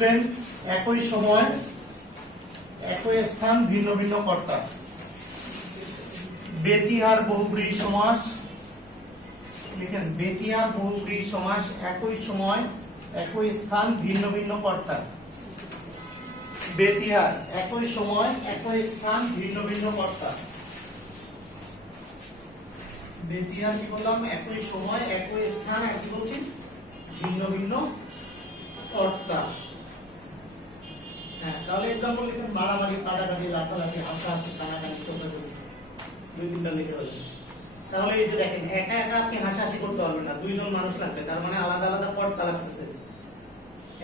লিখবেন একই সময় একই স্থান ভিন্ন ভিন্ন কর্তা। বেতিহার বহুব্রীহি সমাস লিখেন, বেতিহার বহুব্রীহি সমাস একই সময় একই স্থান ভিন্ন ভিন্ন কর্তা। বেতিহার একই সময় একই স্থান ভিন্ন ভিন্ন কর্তা। বেতিহার কি বললাম? একই সময় একই স্থান, কি বলছি? ভিন্ন ভিন্ন কর্তা। হ্যাঁ, তাহলে এক্সাম্পল লিখেন মারামারি, কাটাকাটি, লাঠালাঠি, হাসাহাসি, কানাকানি, চোখাচোখি, দুই তিনটা লিখে রয়েছে। তাহলে এই যে দেখেন, একা একা আপনি হাসাহাসি করতে পারবেন না, দুইজন মানুষ লাগবে, তার মানে আলাদা আলাদা কর্তা লাগতেছে।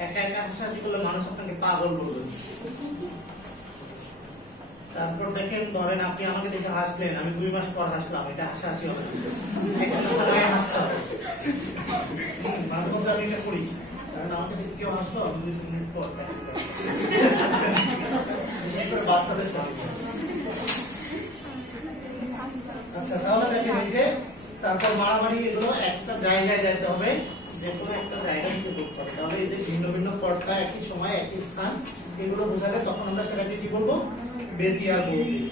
একা একা হাসাহাসি করলে মানুষ আপনাকে পাগল বলবে। তারপর দেখেন, ধরেন আপনি আমাকে দেখে হাসলেন, আমি 2 মাস পর হাসলাম, এটা হাসাহাসি হবে, একটা সময় হাসতে হবে। মাঝে মধ্যে আমি এটা করি, কারণ আমাকে দেখে কেউ হাসলো 2-3 মিনিট পর, বিশেষ করে বাচ্চাদের সাথে। আচ্ছা, তাহলে দেখেন এই যে তারপর মারামারি, এগুলো একটা জায়গায় যেতে হবে, যে কোনো একটা জায়গায় করতে হবে। তাহলে এই যে ভিন্ন ভিন্ন কর্তা, একই সময় একই স্থান, এগুলো বোঝালে তখন আমরা সেটাকে কি বলবো? বেতিহার বহুব্রীহি।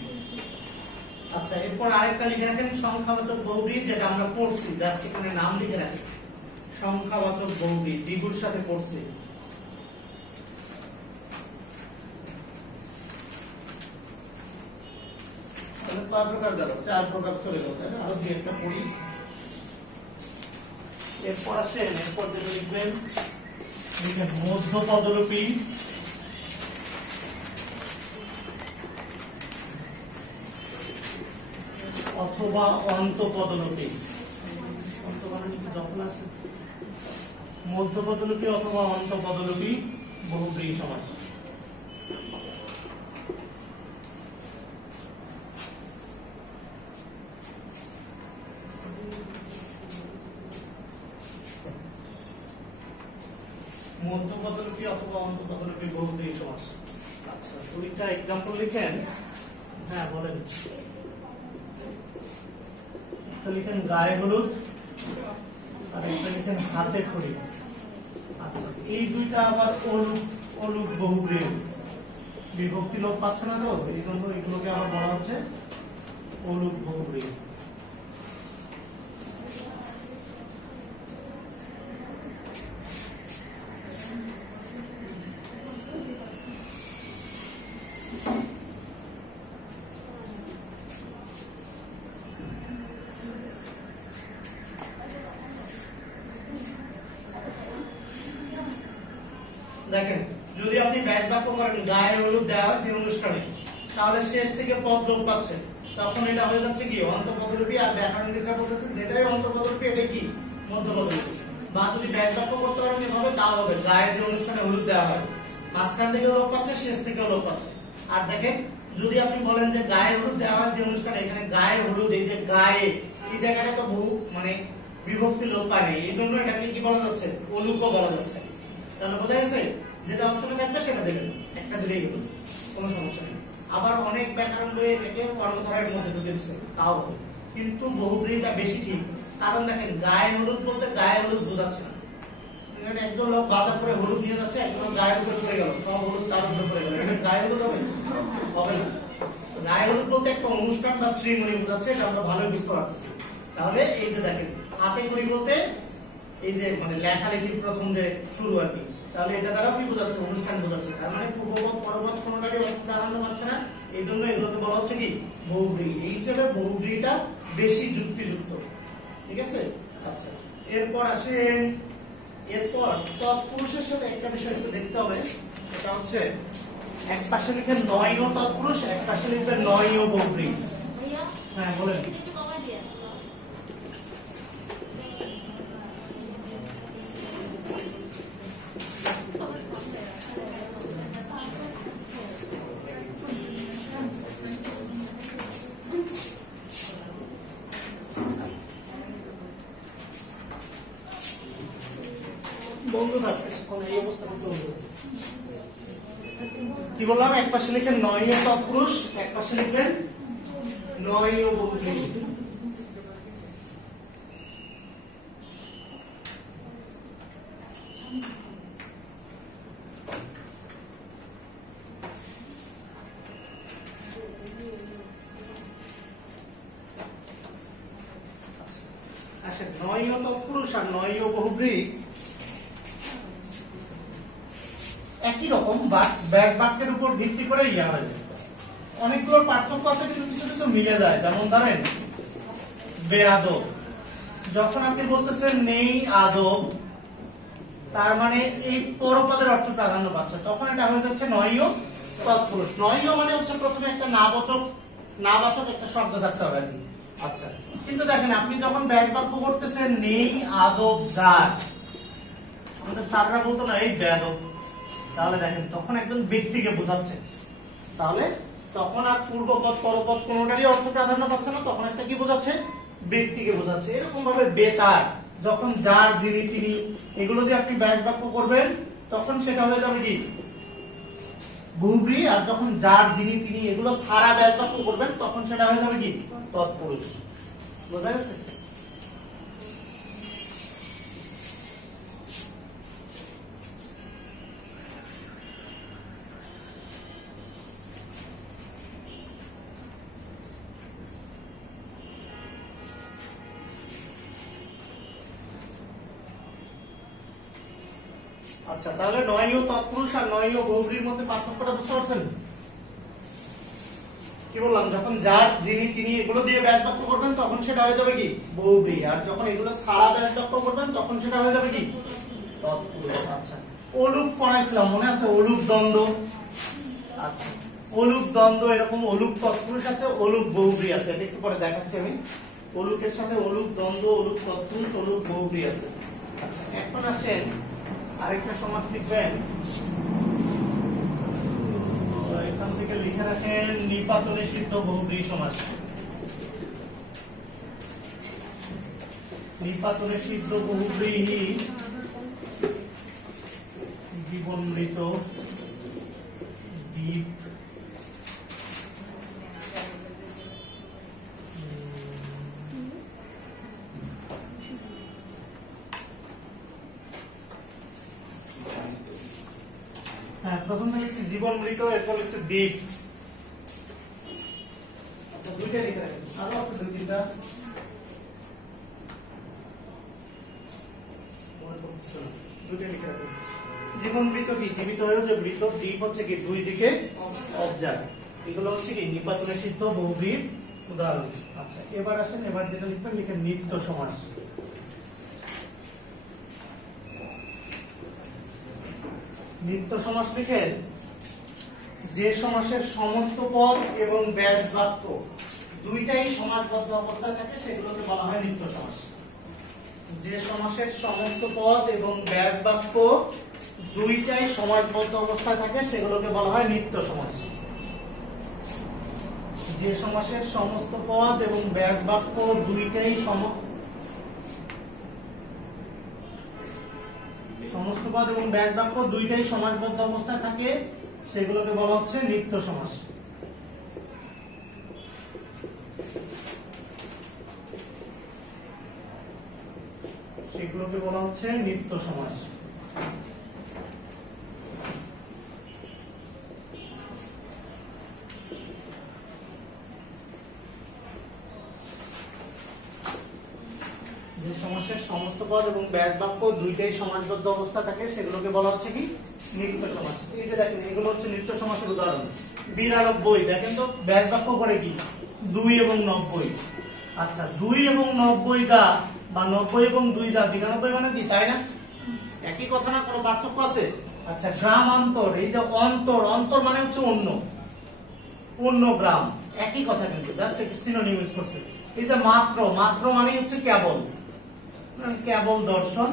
আচ্ছা, এরপর আরেকটা লিখে রাখেন সংখ্যাবাচক বহুব্রীহি, যেটা আমরা পড়ছি, জাস্ট এখানে নাম লিখে রাখেন। সংখ্যাবাচক বহুব্রীহি দ্বিগুর সাথে পড়ছি। তাহলে কয় প্রকার গেল? 4 প্রকার চলে গেল, তাই না? আরো 2-1টা পড়ি। এরপর আসেন, এরপর যেটা লিখবেন, মধ্য পদলোপী অথবা অন্ত পদলোপী। মধ্য পদলোপী অথবা অন্ত পদলোপী বহুব্রীহি সমাস। মধ্য পদলোপী অথবা অন্ত পদলোপী বহুব্রীহি সমাস। আচ্ছা, 2টা এক্সাম্পল লিখেন। হ্যাঁ, বলেন। একটা লিখেন গায়ে হলুদ, আর একটা লিখেন হাতে খড়ি। আচ্ছা, এই 2টা আবার অলুক বহুব্রীহি, বিভক্তি লোপ পাচ্ছে না, তো এই জন্য এগুলোকে আবার বলা হচ্ছে অলুক বহুব্রীহি। দেখেন, যদি আপনি ব্যাস বাক্য করেন গায়ে হলুদ দেওয়া হয় যে অনুষ্ঠানে, তাহলে শেষ থেকে পদ লোপ পাচ্ছে, তখন এটা হয়ে যাচ্ছে কি অন্ত পদলোপী। আর ব্যাকরণ রেখা বলতেছে যেটাই অন্ত পদলোপী, এটা কি মধ্য পদলোপী। বা যদি ব্যাস বাক্য করতে পারেন এভাবে, তাও হবে গায়ে যে অনুষ্ঠানে হলুদ দেওয়া হয়, মাঝখান থেকে লোপ পাচ্ছে, শেষ থেকে লোপ পাচ্ছে। আর দেখেন, যদি আপনি বলেন যে গায়ে হলুদ দেওয়া হয় যে অনুষ্ঠানে, এখানে গায়ে হলুদ, এই যে গায়ে, এই জায়গাটা তো বহু মানে বিভক্তি লোপ পায় নাই, এই জন্য এটাকে কি বলা যাচ্ছে? অলুকও বলা যাচ্ছে। তাহলে বোঝা গেছে? যেটা অপশনে থাকবে সেটা দেবেন, একটা দিলেই হলো, কোনো সমস্যা নেই। আবার অনেক ব্যাকরণ বই এটাকে কর্মধারয়ের মধ্যে ঢুকে দিচ্ছে, তাও হবে, কিন্তু বহুব্রীহিটা বেশি ঠিক। কারণ দেখেন, গায়ে হলুদ বলতে গায়ে হলুদ বোঝাচ্ছে না। একজন লোক বাজার করে হলুদ নিয়ে যাচ্ছে, একজন গায়ের উপরে পড়ে গেল, সব হলুদ তার উপরে পড়ে গেল, গায়ে হলুদ হবে? হবে না। গায়ে হলুদ বলতে একটা অনুষ্ঠান বা শ্রীমণি বোঝাচ্ছে, এটা আমরা ভালোই বুঝতে পারতেছি। তাহলে এই যে দেখেন, হাতে খড়ি বলতে এই যে মানে লেখালেখির প্রথম যে শুরু আর কি, তাহলে এটা দ্বারা কি বোঝাচ্ছে? অনুষ্ঠান বোঝাচ্ছে। তার মানে পূর্বপদ পরপদ কোনোটারই প্রাধান্য পাচ্ছে না, এই জন্য এগুলোকে বলা হচ্ছে কি বহুব্রীহি। এই হিসেবে বহুব্রীহিটা বেশি যুক্তিযুক্ত, ঠিক আছে? আচ্ছা, এরপর আসেন, এরপর তৎপুরুষের সাথে একটা বিষয় একটু দেখতে হবে, সেটা হচ্ছে এক পাশে লিখেন নয়ও তৎপুরুষ, এক পাশে লিখবেন নয়ও বহুব্রীহি। হ্যাঁ, বলেন। কি বললাম? এক পাশে লিখেন নয়ও তৎপুরুষ, এক পাশে লিখবেন নয়ও বহুব্রীহি। নয়ও তৎপুরুষ আর নয়ও বহুব্রী একই রকম ব্যাস বাক্যের উপর ভিত্তি করে ইয়া হয়। অনেকগুলো পার্থক্য আছে কিন্তু কিছু কিছু মিলে যায়। যেমন ধরেন বেয়াদব, যখন আপনি বলতেছেন নেই আদব, তার মানে এই পরপদের অর্থ প্রাধান্য পাচ্ছে, তখন এটা হয়ে যাচ্ছে নয়ও তৎপুরুষ। নয়ও মানে হচ্ছে প্রথমে একটা নাবাচক একটা শব্দ থাকতে হবে আর কি। আচ্ছা, কিন্তু দেখেন আপনি যখন ব্যাস বাক্য করতেছেন নেই আদব যার, আমাদের স্যাররা বলতো না এই বেয়াদব, তাহলে দেখেন তখন একজন ব্যক্তিকে বোঝাচ্ছে, তাহলে তখন আর পূর্বপদ পরপদ কোনোটারই অর্থ প্রাধান্য পাচ্ছে না, তখন একটা কি বোঝাচ্ছে, ব্যক্তিকে বোঝাচ্ছে। এরকম ভাবে বেতার, যখন যার যিনি তিনি এগুলো দিয়ে আপনি ব্যাস বাক্য করবেন তখন সেটা হয়ে যাবে কি বহুব্রী, আর যখন যার যিনি তিনি এগুলো সারা ব্যাস বাক্য করবেন তখন সেটা হয়ে যাবে কি তৎপুরুষ। বোঝা গেছে? আচ্ছা, তাহলে নয়ও তৎপুরুষ আর নয়ও বহুব্রীর মধ্যে পার্থক্যটা বুঝতে পারছেন? কি বললাম, যখন যার যিনি তিনি এগুলো দিয়ে ব্যাস বাক্য করবেন তখন সেটা হয়ে যাবে কি বহুব্রী, আর যখন এগুলো সারা ব্যাস বাক্য করবেন তখন সেটা হয়ে যাবে কি তৎপুরুষ। আচ্ছা, অলুক পড়াইছিলাম মনে আছে, অলুক দ্বন্দ্ব। আচ্ছা, অলুক দ্বন্দ্ব এরকম অলুক তৎপুরুষ আছে, অলুক বহুব্রী আছে, এটা একটু পরে দেখাচ্ছি আমি। অলুকের সাথে অলুক দ্বন্দ্ব, অলুক তৎপুরুষ, অলুক বহুব্রী আছে। আচ্ছা, এখন আসেন আরেকটা সমাস লিখবেন, এখান থেকে লিখে রাখেন নিপাতনে সিদ্ধ বহুব্রী সমাস। নিপাতনে সিদ্ধ বহুব্রী জীবনমৃত দ্বীপ প্রথমে লিখছি জীবন মৃত, এরপর লিখছি দ্বীপ। আচ্ছা, দুইটা লিখে রাখেন, আরো আছে দুই তিনটা দুইটা লিখে রাখেন। জীবন মৃত কি জীবিত হয়ে যে মৃত, দ্বীপ হচ্ছে কি দুই দিকে অবজার্ভ, এগুলো হচ্ছে কি নিপাতনে সিদ্ধ বহুব্রীর উদাহরণ। আচ্ছা, এবার আসেন, এবার যেটা লিখবেন লিখেন নিত্য সমাস। নিত্য সমাস লিখেন যে সমাসের সমস্ত পদ এবং ব্যাস বাক্য দুইটাই সমাসবদ্ধ অবস্থায় থাকে সেগুলোকে বলা হয় নিত্য সমাস। যে সমাসের সমস্ত পদ এবং ব্যাস বাক্য দুইটাই সমাসবদ্ধ অবস্থায় থাকে সেগুলোকে বলা হয় নিত্য সমাস। যে সমাসের সমস্ত পদ এবং ব্যাস বাক্য দুইটাই সমস্ত পদ এবং ব্যাস বাক্য দুইটাই সমাসবদ্ধ অবস্থায় থাকে সেগুলোকে বলা হচ্ছে নিত্য সমাস। সেগুলোকে বলা হচ্ছে নিত্য সমাস। যে সমাসের সমস্ত পদ এবং ব্যাস বাক্য দুইটাই সমাসবদ্ধ অবস্থা থাকে সেগুলোকে বলা হচ্ছে কি নিত্য সমাস। এই যে দেখেন এগুলো হচ্ছে নিত্য সমাসের উদাহরণ। 92 দেখেন তো ব্যাস বাক্য করে কি 2 এবং 90। আচ্ছা, 2 এবং 90 দা বা 90 এবং 2 দা 92 মানে কি, তাই না? একই কথা না, কোনো পার্থক্য আছে? আচ্ছা, গ্রামান্তর, এই যে অন্তর, অন্তর মানে হচ্ছে অন্য গ্রাম, একই কথা কিন্তু জাস্ট একটু সিনোনিম ইউজ করছে। এই যে মাত্র, মাত্র মানে হচ্ছে কেবল, কেবল দর্শন।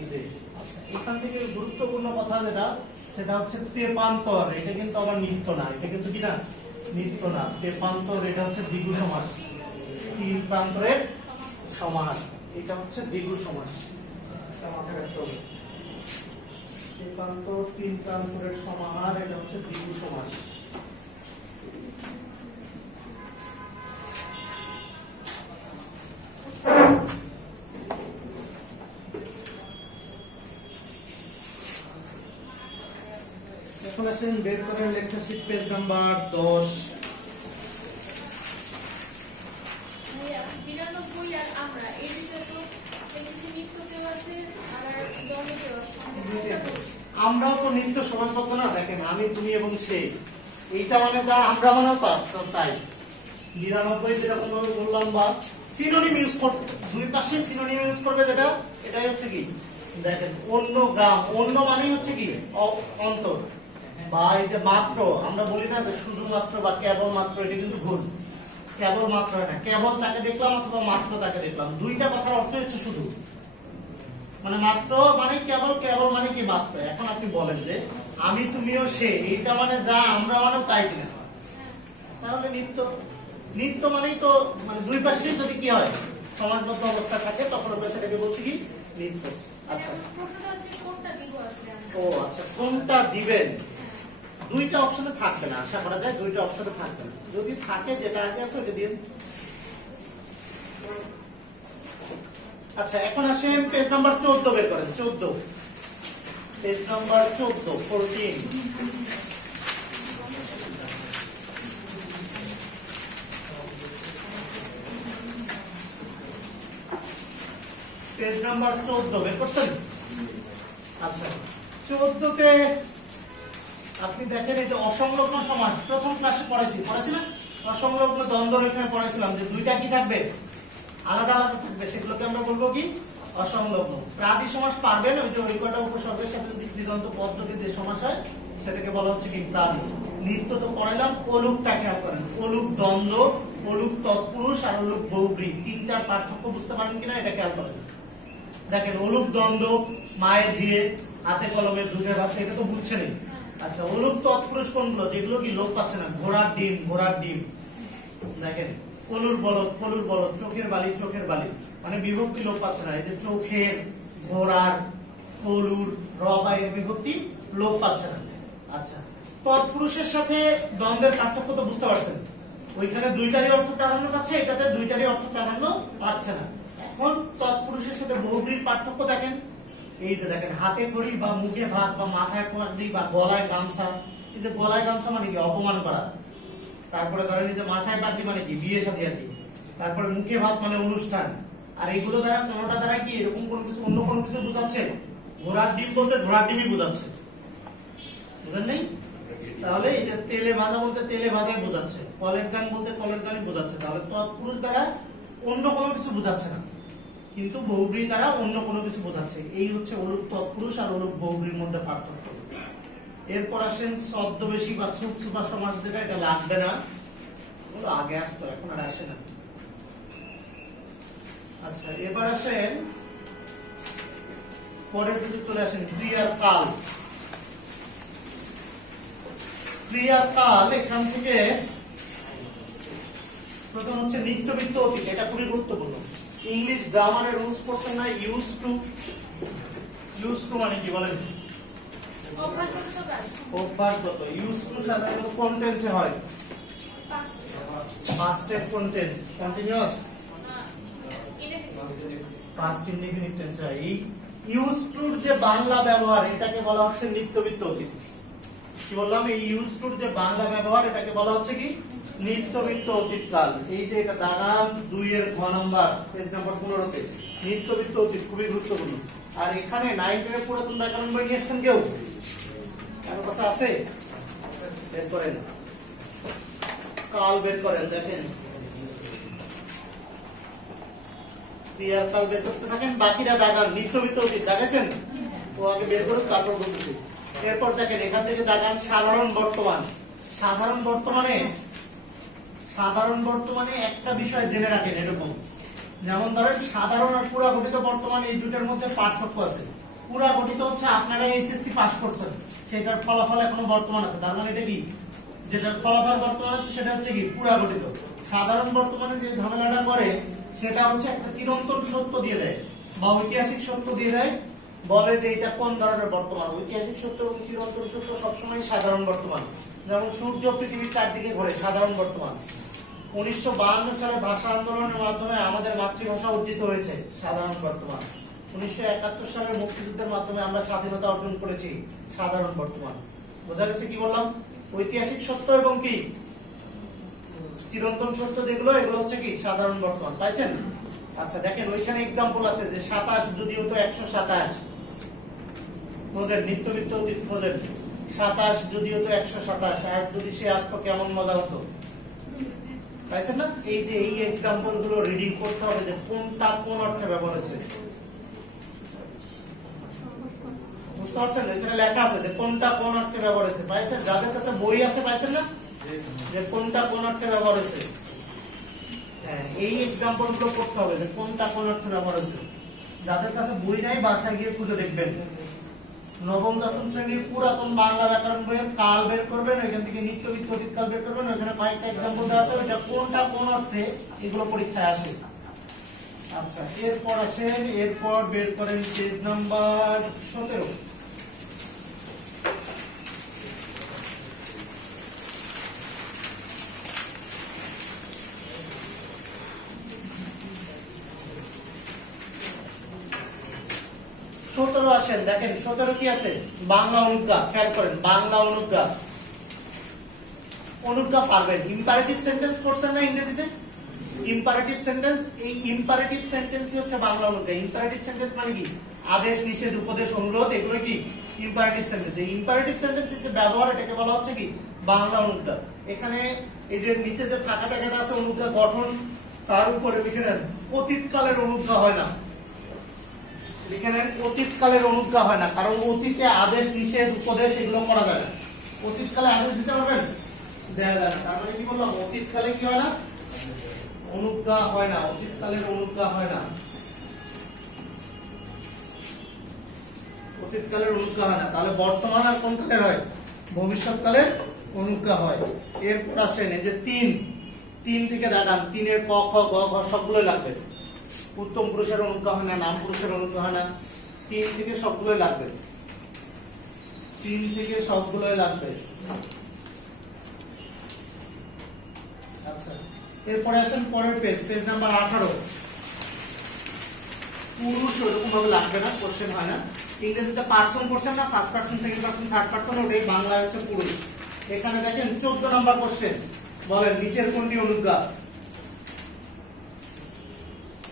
এই যে আচ্ছা, এখান থেকে গুরুত্বপূর্ণ কথা যেটা সেটা হচ্ছে তেপান্তর, এটা কিন্তু আবার নিত্য না, এটা কিন্তু কি না নিত্য না। তেপান্তর এটা হচ্ছে দ্বিগু সমাস, তিন প্রান্তরের সমাস, এটা হচ্ছে দ্বিগু সমাস, এটা মাথায় রাখতে হবে। তেপান্তর তিন প্রান্তরের সমাহার, এটা হচ্ছে দ্বিগু সমাস। এখন আসেন বের করেন লেকচার শীট পেজ নাম্বার 10। 92 আর আমরা এই বিষয়ে তো আমরাও তো নিত্য সমান করবো না, দেখেন আমি তুমি এবং সে, এইটা মানে যা আমরা মানে তাই 99 যেরকম ভাবে বললাম, বা সিনোনিম ইউজ করবে, দুই পাশে সিনোনিম ইউজ করবে, যেটা এটাই হচ্ছে কি দেখেন অন্য গ্রাম, অন্য মানে হচ্ছে কি অন্তর, বা এই যে মাত্র আমরা বলি না যে শুধুমাত্র বা কেবল মাত্র, এটা কিন্তু ভুল। কেবল মাত্র না, কেবল তাকে দেখলাম অথবা মাত্র তাকে দেখলাম, দুইটা কথার অর্থ হচ্ছে শুধু, মানে মাত্র মানে কেবল, কেবল মানে কি মাত্র। এখন আপনি বলেন যে আমি তুমিও সে, এইটা মানে যা আমরা মানে তাই কিনা, তাহলে নিত্য, নিত্য মানেই তো মানে দুই পাশে যদি কি হয় সমাজবদ্ধ অবস্থা থাকে তখন আমরা সেটাকে বলছি কি নিত্য। আচ্ছা ও আচ্ছা, কোনটা দিবেন? দুইটা অপশনে থাকবে না, আশা করা যায় দুইটা অপশনে থাকবে না, যদি থাকে যেটা আগে আছে ওটা দিন। আচ্ছা এখন আসেন পেজ নাম্বার 14 বের করেন, 14 পেজ নাম্বার 14 14 পেজ নাম্বার 14 বের করছেন। আচ্ছা 14 তে আপনি দেখেন এই যে অসংলগ্ন সমাস, প্রথম ক্লাসে পড়াইছি না, অসংলগ্ন দ্বন্দ্ব এখানে পড়াইছিলাম যে দুইটা কি থাকবে আলাদা আলাদা থাকবে, সেগুলোকে আমরা বলবো কি অসংলগ্ন। প্রাদি সমাস পারবেন, ওই যে ওই কটা উপসর্গের সাথে দিগন্ত পদ্ধতি যে সমাস হয় সেটাকে বলা হচ্ছে কি প্রাদি। নিত্য তো পড়াইলাম, অলুকটা খেয়াল করেন, অলুক দ্বন্দ্ব, অলুক তৎপুরুষ আর অলুক বহুব্রী, তিনটার পার্থক্য বুঝতে পারেন কিনা এটা খেয়াল করেন। দেখেন অলুক দ্বন্দ্ব মায়ের ঝিয়ে হাতে কলমে দুধের ভাত, এটা তো বুঝছেনই। আচ্ছা অলুক তৎপুরুষ কোনগুলো, যেগুলো কি লোক পাচ্ছে না, ঘোড়ার ডিম, ঘোড়ার ডিম, দেখেন কলুর বলদ, কলুর বলদ, চোখের বালি, চোখের বালি, মানে বিভক্তি লোক পাচ্ছে না, এই যে চোখের, ঘোড়ার, কলুর, রবা এর বিভক্তি লোক পাচ্ছে না। আচ্ছা তৎপুরুষের সাথে দ্বন্দ্বের পার্থক্য তো বুঝতে পারছেন, ওইখানে দুইটারই অর্থ প্রাধান্য পাচ্ছে, এটাতে দুইটারই অর্থ প্রাধান্য পাচ্ছে না। এখন তৎপুরুষের সাথে বহুব্রীর পার্থক্য দেখেন, এই যে দেখেন হাতে খড়ি বা মুখে ভাত বা মাথায় পাগড়ি বা গলায় গামছা, এই যে গলায় গামছা মানে কি অপমান করা, তারপরে ধরেন এই যে মাথায় পাগড়ি মানে কি বিয়ে শাদী আর কি, তারপরে মুখে ভাত মানে অনুষ্ঠান, আর এইগুলো দ্বারা কোনোটা দ্বারা কি এরকম কোনো কিছু অন্য কোনো কিছু বোঝাচ্ছে, ঘোড়ার ডিম বলতে ঘোড়ার ডিমই বোঝাচ্ছে, বুঝলেন নেই? তাহলে এই যে তেলে ভাজা বলতে তেলে ভাজাই বোঝাচ্ছে, কলের গান বলতে কলের গানই বোঝাচ্ছে, তাহলে তৎপুরুষ দ্বারা অন্য কোনো কিছু বোঝাচ্ছে না, কিন্তু বহুব্রী দ্বারা অন্য কোনো কিছু বোঝাচ্ছে। এই হচ্ছে অলুক তৎপুরুষ আর অলুক বহুব্রীর মধ্যে পার্থক্য। এরপর আসেন ছদ্মবেশী বা ছুপছুপা সমাস, যেটা এটা লাগবে না, ওগুলো আগে আসতো এখন আর আসে না। আচ্ছা এবার আসেন পরের দিকে চলে আসেন ক্রিয়ার কাল। ক্রিয়ার কাল এখান থেকে প্রথম হচ্ছে নিত্যবৃত্ত অতীত, এটা খুবই গুরুত্বপূর্ণ। ইংলিশ গ্রামারের রুলস পড়ছেন না, ইউজ টু, ইউজ টু মানে কি বলেন? অভ্যাসগত। ইউজ টু সাধারণত কোন টেন্সে হয়? পাস্ট এর কোন টেন্স? কন্টিনিউয়াস, পাস্ট ইনডিফিনিট টেন্সে হয়। এই ইউজ টুর যে বাংলা ব্যবহার এটাকে বলা হচ্ছে নিত্যবৃত্ত অতীত। কি বললাম? এই ইউজ টুর যে বাংলা ব্যবহার এটাকে বলা হচ্ছে কি নিত্যবৃত্ত অতীত কাল। এই যে এটা দাগান 2 এর ঘ নাম্বার পেজ নাম্বার 15 তে নিত্যবৃত্ত অতীত খুবই গুরুত্বপূর্ণ। আর এখানে 9 এর পুরাতন ব্যাকরণ বই নিয়ে এসেছেন কেউ? কারো কাছে আছে? বের করেন, কাল বের করেন, দেখেন ক্রিয়ার কাল বের করতে থাকেন, বাকিরা দাগান নিত্যবৃত্ত অতীত দাগাইছেন, ও আগে বের করুন তারপর বলছি। এরপর দেখেন এখান থেকে দাগান সাধারণ বর্তমান। সাধারণ বর্তমানে, সাধারণ বর্তমানে একটা বিষয় জেনে রাখেন এরকম, যেমন ধরেন সাধারণ আর পুরা গঠিত বর্তমান, এই দুটার মধ্যে পার্থক্য আছে। পুরা গঠিত হচ্ছে আপনারা এইচএসসি পাস করছেন, সেটার ফলাফল এখনো বর্তমান আছে, তার মানে এটা কি যেটার ফলাফল বর্তমান আছে সেটা হচ্ছে কি পুরা গঠিত। সাধারণ বর্তমানে যে ঝামেলাটা করে সেটা হচ্ছে একটা চিরন্তন সত্য দিয়ে দেয় বা ঐতিহাসিক সত্য দিয়ে দেয়, বলে যে এটা কোন ধরনের বর্তমান। ঐতিহাসিক সত্য এবং চিরন্তন সত্য সবসময় সাধারণ বর্তমান। যেমন সূর্য পৃথিবীর চারদিকে ঘোরে, সাধারণ বর্তমান। 1952 সালে ভাষা আন্দোলনের মাধ্যমে আমাদের মাতৃভাষা অর্জিত হয়েছে, সাধারণ বর্তমান। 1971 সালের মুক্তিযুদ্ধের মাধ্যমে আমরা স্বাধীনতা অর্জন করেছি, সাধারণ বর্তমান। বোঝা গেছে কি বললাম? ঐতিহাসিক সত্য এবং কি চিরন্তন সত্য যেগুলো, এগুলো হচ্ছে কি সাধারণ বর্তমান। পাইছেন? আচ্ছা দেখেন ওইখানে एग्जांपल আছে যে 27 যদিও তো 127 খোঁজেন নিত্যমিত্ত অতীত খোঁজেন 27 যদিও তো 127 আর যদি সে আসতো কেমন মজা হতো পাইছেন না এই যে এই एग्जांपल গুলো রিডিং করতে হবে যে কোনটা কোন অর্থে ব্যবহার হয়েছে বুঝতে পারছেন এখানে লেখা আছে যে কোনটা কোন অর্থে ব্যবহার হয়েছে পাইছেন যাদের কাছে বই আছে পাইছেন না যে কোনটা কোন অর্থে ব্যবহার হয়েছে হ্যাঁ এই एग्जांपल গুলো করতে হবে যে কোনটা কোন অর্থে ব্যবহার হয়েছে যাদের কাছে বই নাই বাসায় গিয়ে খুঁজে দেখবেন নবম দশম শ্রেণীর পুরাতন বাংলা ব্যাকরণ বইয়ের কাল বের করবেন ওইখান থেকে নিত্যমিত্ত অতীতকাল বের করবেন ওখানে কয়েকটা एग्जांपल দেওয়া আছে ওইটা কোনটা কোন অর্থে এগুলো পরীক্ষায় আসে আচ্ছা এরপর আসেন এরপর বের করেন পেজ নাম্বার 17 17 আসেন দেখেন 17 কি আছে বাংলা অনুজ্ঞা খেয়াল করেন বাংলা অনুজ্ঞা অনুজ্ঞা পারবেন ইম্পারেটিভ সেন্টেন্স পড়ছেন না ইংরেজিতে ইম্পারেটিভ সেন্টেন্স এই ইম্পারেটিভ সেন্টেন্সই হচ্ছে বাংলা অনুজ্ঞা ইম্পারেটিভ সেন্টেন্স মানে কি আদেশ নিষেধ উপদেশ অনুরোধ এগুলো কি ইম্পারেটিভ সেন্টেন্স এই ইম্পারেটিভ সেন্টেন্সের যে ব্যবহার এটাকে বলা হচ্ছে কি বাংলা অনুজ্ঞা এখানে এই যে নিচে যে ফাঁকা জায়গাটা আছে অনুজ্ঞা গঠন তার উপরে লিখে নেন অতীতকালের অনুজ্ঞা হয় না এখানে অতীতকালের অনুজ্ঞা হয় না কারণ অতীতে আদেশ নিষেধ উপদেশ এগুলো করা যায় না অতীতকালে আদেশ দিতে পারবেন দেয়া যায় না তার মানে কি বললাম অতীতকালে কি হয় না অনুজ্ঞা হয় না অতীতকালের অনুজ্ঞা হয় না অতীতকালের অনুজ্ঞা হয় না তাহলে বর্তমান আর কোন কালের হয় ভবিষ্যৎকালের অনুজ্ঞা হয় এরপর আসেন এই যে 3 থেকে দেখান 3 এর ক খ গ ঘ সবগুলোই লাগবে উত্তম পুরুষের অনুজ্ঞা হয় না নাম পুরুষের অনুজ্ঞা হয় না 3 থেকে সবগুলোই লাগবে 3 থেকে সবগুলোই লাগবে আচ্ছা এরপরে আসেন পরের পেজ নাম্বার 18 পুরুষ ওরকম ভাবে লাগবে না কোশ্চেন হয় না ইংরেজিতে পারসন করছেন না first person second person third person ওটাই বাংলা হচ্ছে পুরুষ এখানে দেখেন 14 নাম্বার কোশ্চেন বলেন নিচের কোনটি অনুজ্ঞা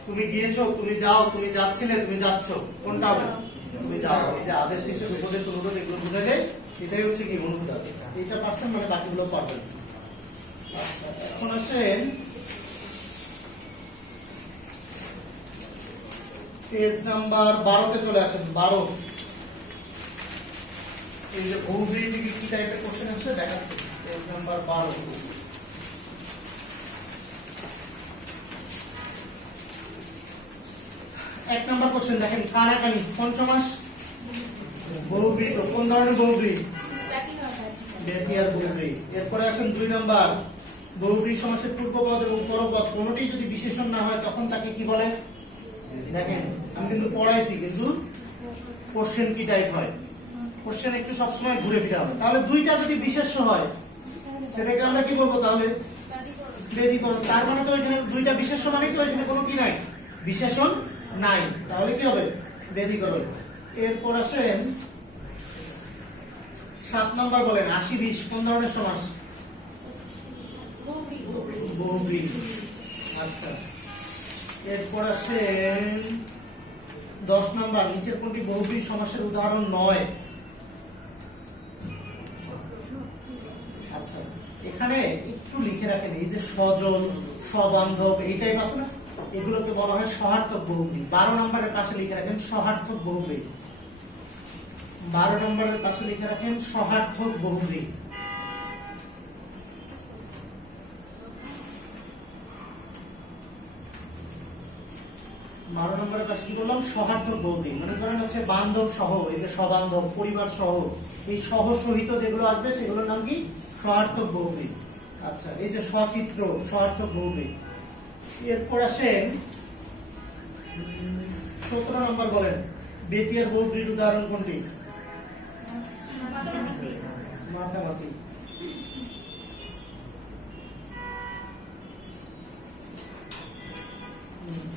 তুমি গিয়েছো তুমি যাও তুমি যাচ্ছিলে তুমি যাচ্ছ কোনটা হবে তুমি যাও এই যে আদেশ নিষেধ উপদেশ অনুরোধ এগুলো বুঝালে এটাই হচ্ছে কি অনুজ্ঞা এইটা পারসন মানে বাকিগুলো পারবেন এখন আছেন পেজ নাম্বার 12 তে চলে আসেন 12 এই যে বহুব্রীহি থেকে কি টাইপের কোশ্চেন আছে দেখাচ্ছি পেজ নাম্বার 12 এক নাম্বার কোশ্চেন দেখেন কানাকানি কোন সমাস বহুব্রীহি তো কোন ধরনের বহুব্রীহি ব্যক্তি আর বহুব্রীহি এরপরে আসেন 2 নাম্বার বহুব্রীহি সমাসের পূর্বপদ এবং পরপদ কোনটি যদি বিশেষণ না হয় তখন তাকে কি বলে দেখেন আমি কিন্তু পড়াইছি কিন্তু কোশ্চেন কি টাইপ হয় কোশ্চেন একটু সবসময় ঘুরে ফিরে হবে তাহলে দুইটা যদি বিশেষ্য হয় সেটাকে আমরা কি বলবো তাহলে ব্যতিকরণ তার মানে তো এখানে দুইটা বিশেষ্য মানে কি এখানে কোনো কি নাই বিশেষণ নাই তাহলে কি হবে ব্যতিকরণ এরপর আসেন 7 নাম্বার বলেন 80-20 কোন ধরনের সমাস বহুব্রীহি আচ্ছা এরপর আসেন 10 নাম্বার নিচের কোনটি বহুব্রীহি সমাসের উদাহরণ নয় আচ্ছা এখানে একটু লিখে রাখেন এই যে স্বজন সবান্ধব এই টাইপ আছে না এগুলোকে বলা হয় সহার্থক বহুব্রীহি 12 নম্বরের পাশে লিখে রাখেন সহার্থক বহুব্রীহি 12 নম্বরের পাশে লিখে রাখেন সহার্থক বহুব্রীহি বারো নম্বরের কাছে কি বললাম সহার্থক বহুব্রীহি মনে করেন হচ্ছে বান্ধব সহ এই যে সবান্ধব পরিবার সহ এই সহ সহিত যেগুলো আসবে সেগুলোর নাম কি সহার্থক বহুব্রীহি আচ্ছা এই যে সচিত্র সহার্থক বহুব্রীহি এরপর আসেন 17 নম্বর বলেন ব্যক্তি আর বহুব্রীহির উদাহরণ কোনটি মাতামাতি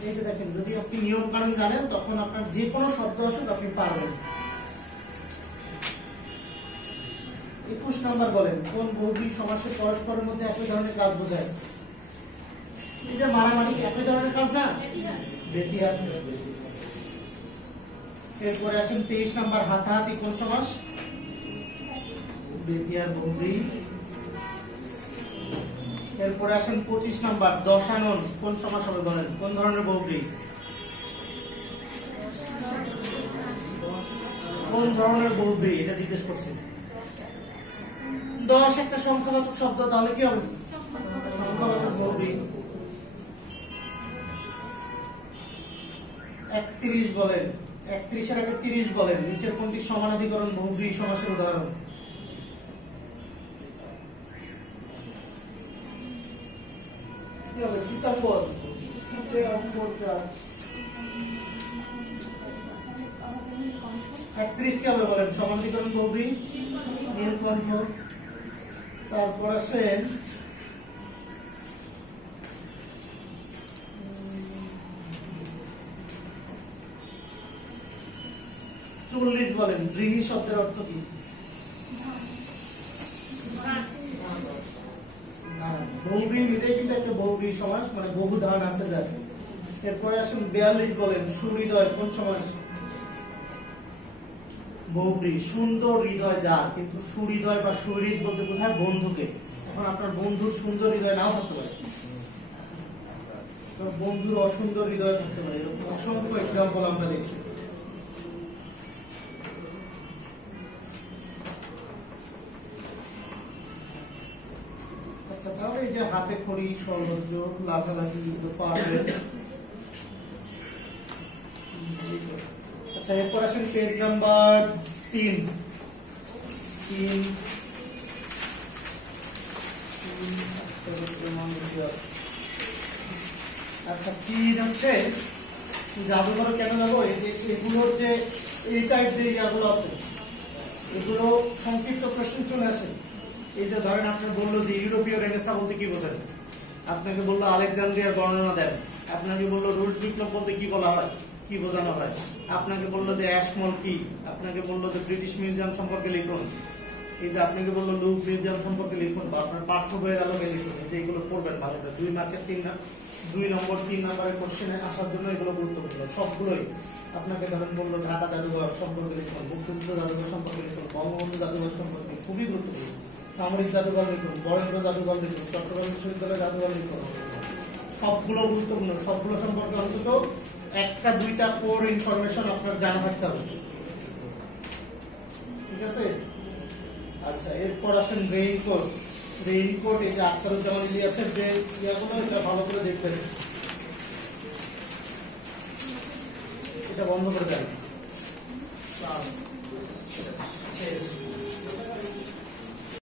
এই যে দেখেন যদি আপনি নিয়ম কানুন জানেন তখন আপনার যে কোনো শব্দ আসুক আপনি পারবেন 21 নাম্বার বলেন কোন বহুব্রীহি সমাসের পরস্পরের মধ্যে একই ধরনের কাজ বোঝায় এই যে মারামারি একই ধরনের কাজ না বেতিয়ার। এরপরে আসেন 23 নাম্বার হাতাহাতি কোন সমাস? বেতিয়ার বহুব্রী। এরপরে আসেন 25 নাম্বার দশানন কোন সমাস হবে বলেন, কোন ধরনের বহুব্রী? কোন ধরনের বহুব্রী এটা জিজ্ঞেস করছে। 10 একটা সংখ্যাবাচক শব্দ, তাহলে কি হবে? সংখ্যাবাচক বহুব্রী। 31 বলেন, 31 এর আগে 30 বলেন, নিচের কোনটি সমানাধিকরণ বহুব্রী সমাসের উদাহরণ? কি হবে? সীতাম্বর। 31 কি হবে বলেন সমানাধিকরণ বহুব্রী? নীলকণ্ঠ। তারপর আসেন 40 বলেন, গৃহী শব্দের অর্থ কি? বহুব্রী নিজেই কিন্তু একটা বহুব্রী সমাস, মানে বহু ধান আছে যার। এরপরে আসুন 42 বলেন, সুহৃদয় কোন সমাস? বহুব্রী। সুন্দর হৃদয় যার, কিন্তু সুহৃদয় বা সুহৃদ বলতে বোঝায় বন্ধুকে। এখন আপনার বন্ধুর সুন্দর হৃদয় নাও থাকতে পারে, বন্ধুর অসুন্দর হৃদয় থাকতে পারে, এরকম অসংখ্য এক্সাম্পল আমরা দেখছি। আচ্ছা, তাহলে এই যে হাতে খড়ি, সৌন্দর্য, লাফালাফি পারবেন। আচ্ছা, এরপর আসেন পেজ নাম্বার 3। আচ্ছা, 3 হচ্ছে জাদুঘর কেন যাবো? এগুলোর যে এই টাইপ যে ইয়াগুলো আছে, এগুলো সংক্ষিপ্ত প্রশ্ন চলে আসে। এই যে ধরেন আপনার বললো যে ইউরোপীয় রেনেসা বলতে কি বোঝেন, আপনাকে বললো আলেকজান্দ্রিয়ার বর্ণনা দেন, আপনাকে বললো রুশ বিপ্লব বলতে কি বলা হয়, কি বোঝানো হয়, আপনাকে বললো যে অ্যাশমল কি, আপনাকে বললো যে ব্রিটিশ মিউজিয়াম সম্পর্কে লিখুন, এই যে আপনাকে বললো লুভ মিউজিয়াম সম্পর্কে লিখুন, বা আপনার পাঠ্য বইয়ের আলোকে লিখুন। যে এগুলো পড়বেন ভালো করে, 2 মার্কের 2 নম্বর 3 নম্বরের কোশ্চেনে আসার জন্য এগুলো গুরুত্বপূর্ণ সবগুলোই। আপনাকে ধরেন বললো ঢাকা জাদুঘর সম্পর্কে লিখুন, মুক্তিযুদ্ধ জাদুঘর সম্পর্কে লিখুন, বঙ্গবন্ধু জাদুঘর সম্পর্কে, খুবই গুরুত্বপূর্ণ। সামরিক জাদুঘর লিখুন, বরেন্দ্র জাদুঘর লিখুন, চট্টগ্রাম বিশ্ববিদ্যালয়ের জাদুঘর লিখুন, সবগুলো গুরুত্বপূর্ণ। সবগুলো সম্পর্কে অন্তত 1-2টা কোর ইনফরমেশন আপনার জানা থাকতে হবে, ঠিক আছে? আচ্ছা, এরপর আসেন রেইনকোট। রেইনকোট এই যে আখতারুজ্জামান ইলিয়াসের যে ইয়াগুলো, এটা ভালো করে দেখবেন, এটা বন্ধ করে দেন।